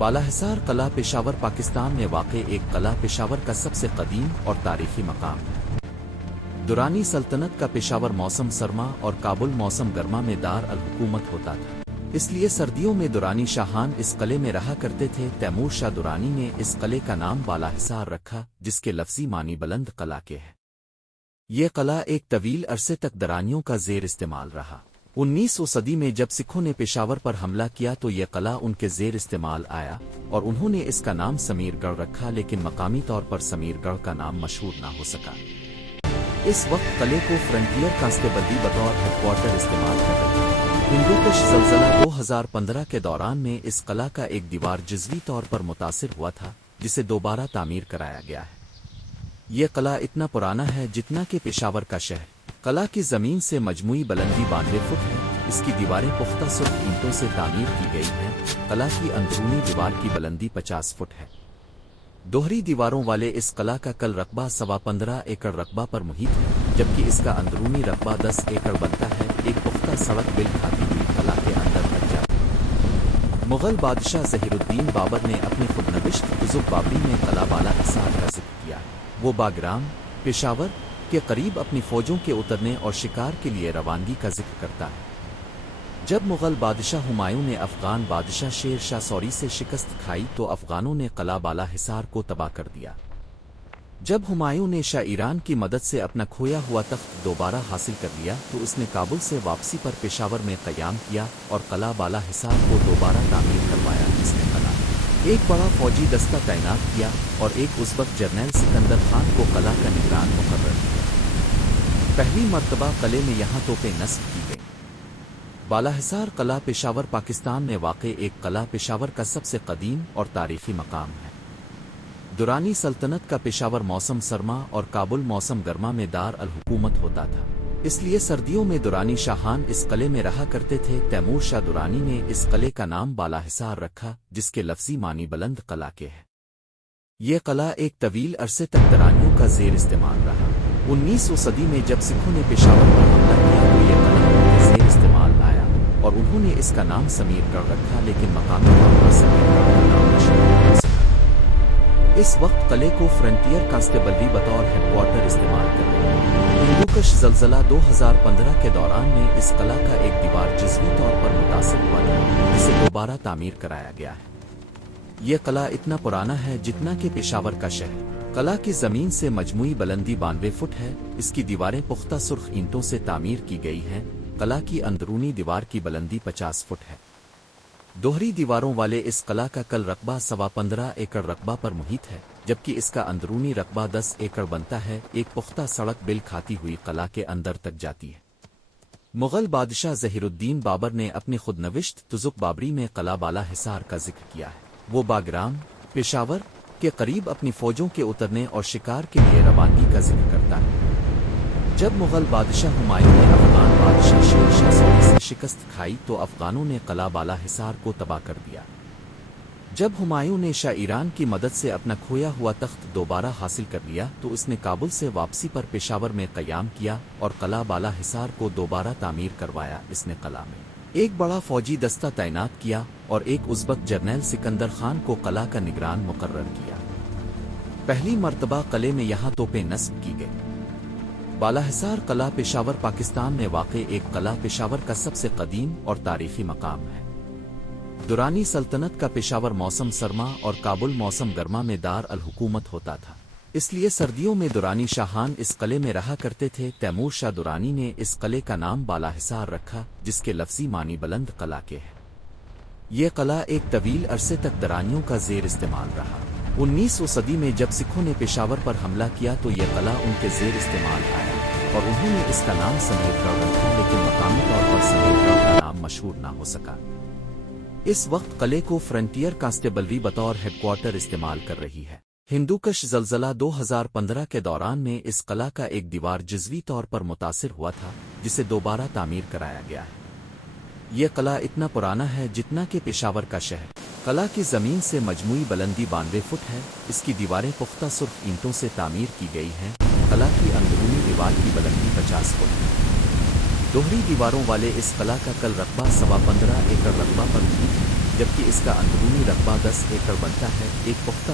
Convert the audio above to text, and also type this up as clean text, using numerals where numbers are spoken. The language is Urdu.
بالا حصار قلعہ پشاور پاکستان میں واقع ایک قلعہ پشاور کا سب سے قدیم اور تاریخی مقام ہے۔ دورانی سلطنت کا پشاور موسم سرما اور کابل موسم گرما میں دار الحکومت ہوتا تھا، اس لیے سردیوں میں درانی شاہان اس قلعے میں رہا کرتے تھے۔ تیمور شاہ درانی نے اس قلعے کا نام بالا حصار رکھا، جس کے لفظی معنی بلند قلعہ کے ہے۔ یہ قلعہ ایک طویل عرصے تک درانیوں کا زیر استعمال رہا۔ 19ویں صدی میں جب سکھوں نے پشاور پر حملہ کیا تو یہ قلعہ ان کے زیر استعمال آیا اور انہوں نے اس کا نام سمیر گڑھ رکھا، لیکن مقامی طور پر سمیر گڑھ کا نام مشہور نہ ہو سکا۔ اس وقت قلعے کو فرنٹیئر کانسٹیبلری بطور ہیڈ کوارٹر استعمال کر رہے تھے۔ ہندوکش زلزلہ 2015 کے دوران میں اس قلعہ کا ایک دیوار جزوی طور پر متاثر ہوا تھا، جسے دوبارہ تعمیر کرایا گیا ہے۔ یہ قلعہ اتنا پرانا ہے جتنا کہ پشاور کا شہر۔ قلعہ کی زمین سے مجموعی بلندی 92 فٹ ہے۔ اس کی دیواریں پختہ سرخ اینٹوں سے تعمیر کی گئی ہیں۔ قلعہ کی اندرونی دیوار کی بلندی 50 فٹ ہے۔ دوہری دیواروں والے اس قلعہ کا کل رقبہ 15.25 ایکڑ رقبہ پر محیط ہے، جبکہ اس کا اندرونی رقبہ 10 ایکڑ بنتا ہے۔ ایک پختہ سڑک بل کھاتی ہوئی قلعہ کے اندر تک جاتی ہے۔ مغل بادشاہ ظہیر الدین بابر نے اپنی خودنوشت تزک بابری میں قلعہ بالا حصار کا ذکر کیا ہے۔ وہ باگرام، پشاور کے قریب اپنی فوجوں کے اترنے اور شکار کے لیے روانگی کا ذکر کرتا ہے۔ جب مغل بادشاہ ہمایوں نے افغان بادشاہ شیر شاہ سوری سے شکست کھائی تو افغانوں نے قلعہ بالا حصار کو تباہ کر دیا۔ جب ہمایوں نے شاہ ایران کی مدد سے اپنا کھویا ہوا تخت دوبارہ حاصل کر لیا تو اس نے کابل سے واپسی پر پشاور میں قیام کیا اور قلعہ بالا حصار کو دوبارہ تعمیر کروایا۔ اس نے قلعہ ایک بڑا فوجی دستہ تعینات کیا اور ایک ازبک جرنیل سکندر خان کو قلعہ کا نگران مقرر کیا۔ پہلی مرتبہ قلعے میں یہاں توپیں نصب کی گئیں۔ بالا حصار قلعہ پشاور پاکستان میں واقع ایک قلعہ پشاور کا سب سے قدیم اور تاریخی مقام ہے۔ دورانی سلطنت کا پشاور موسم سرما اور کابل موسم گرما میں دار الحکومت ہوتا تھا، اس لیے سردیوں میں درانی شاہان اس قلعے میں رہا کرتے تھے۔ تیمور شاہ درانی نے اس قلعے کا نام بالا حصار رکھا، جس کے لفظی معنی بلند قلعہ کے ہے۔ یہ قلعہ ایک طویل عرصے تک درانیوں کا زیر استعمال رہا۔ 19ویں صدی میں جب سکھوں نے پشاور پر حملہ کیا تو یہ قلعہ ان کے زیر استعمال آیا اور انہوں نے اس کا نام سمیر گڑھ رکھا، لیکن مقامی طور پر سمیر گڑھ کا نام مشہور نہ ہو سکا۔ اس وقت قلعے کو فرنٹیئر کانسٹیبلری بطور ہیڈ کوارٹر استعمال کر رہے ہیں۔ ہندوکش زلزلہ 2015 کے دوران میں اس قلعہ کا ایک دیوار جزوی طور پر متاثر ہوا تھا، جسے دوبارہ تعمیر کرایا گیا ہے۔ یہ قلعہ اتنا پرانا ہے جتنا کہ پشاور کا شہر۔ قلعہ کی زمین سے مجموعی بلندی 92 فٹ ہے۔ اس کی دیواریں پختہ سرخ اینٹوں سے تعمیر کی گئی ہیں۔ قلعہ کی اندرونی دیوار کی بلندی 50 فٹ ہے۔ دوہری دیواروں والے اس قلعہ کا کل رقبہ 15.25 ایکڑ رقبہ پر محیط ہے، جبکہ اس کا اندرونی رقبہ 10 ایکڑ بنتا ہے۔ ایک پختہ سڑک بل کھاتی ہوئی قلعہ کے اندر تک جاتی ہے۔ مغل بادشاہ ظہیر الدین بابر نے اپنی خودنوشت تزک بابری میں قلعہ بالا حصار کا ذکر کیا ہے۔ وہ باگرام، پشاور کے قریب اپنی فوجوں کے اترنے اور شکار کے لیے روانگی کا ذکر کرتا ہے۔ جب مغل بادشاہ ہمایوں نے افغان بادشاہ شیر شاہ سوری سے شکست کھائی تو افغانوں نے قلعہ بالا حصار کو تباہ کر دیا۔ جب ہمایوں نے شاہ ایران کی مدد سے اپنا کھویا ہوا تخت دوبارہ حاصل کر لیا تو اس نے کابل سے واپسی پر پشاور میں قیام کیا اور قلعہ بالا حصار کو دوبارہ تعمیر کروایا۔ اس نے قلعہ میں ایک بڑا فوجی دستہ تعینات کیا اور ایک ازبک جرنیل سکندر خان کو قلعہ کا نگران مقرر کیا۔ پہلی مرتبہ قلعے میں یہاں توپیں نصب کی گئی۔ بالا حصار قلعہ پشاور پاکستان میں واقع ایک قلعہ پشاور کا سب سے قدیم اور تاریخی مقام ہے۔ دورانی سلطنت کا پشاور موسم سرما اور کابل موسم گرما میں دار الحکومت ہوتا تھا، اس لیے سردیوں میں درانی شاہان اس قلعے میں رہا کرتے تھے۔ تیمور شاہ درانی نے اس قلعے کا نام بالا حصار رکھا، جس کے لفظی معنی بلند قلعہ کے ہے۔ یہ قلعہ ایک طویل عرصے تک درانیوں کا زیر استعمال رہا۔ 19ویں صدی میں جب سکھوں نے پشاور پر حملہ کیا تو یہ قلعہ ان کے زیر استعمال آیا اور انہوں نے اس کا نام سمیر گڑھ رکھا، لیکن مقامی طور پر سمیر گڑھ کا نام مشہور نہ ہو سکا۔ اس وقت قلعے کو فرنٹیئر کانسٹیبلری بطور ہیڈ کوارٹر استعمال کر رہی ہے۔ ہندوکش زلزلہ 2015 کے دوران میں اس قلعہ کا ایک دیوار جزوی طور پر متاثر ہوا تھا، جسے دوبارہ تعمیر کرایا گیا ہے۔ یہ قلعہ اتنا پرانا ہے جتنا کہ پشاور کا شہر۔ قلعہ کی زمین سے مجموعی بلندی 92 فٹ ہے۔ اس کی دیواریں پختہ سرخ اینٹوں سے تعمیر کی گئی ہیں۔ قلعہ کی اندرونی دیوار کی بلندی 50 فٹ ہے۔ دوہری دیواروں والے اس قلعہ کا کل رقبہ 15.25 ایکڑ رقبہ پر محیط ہے، جبکہ اس کا اندرونی رقبہ 10 ایکڑ بنتا ہے. ایک پختہ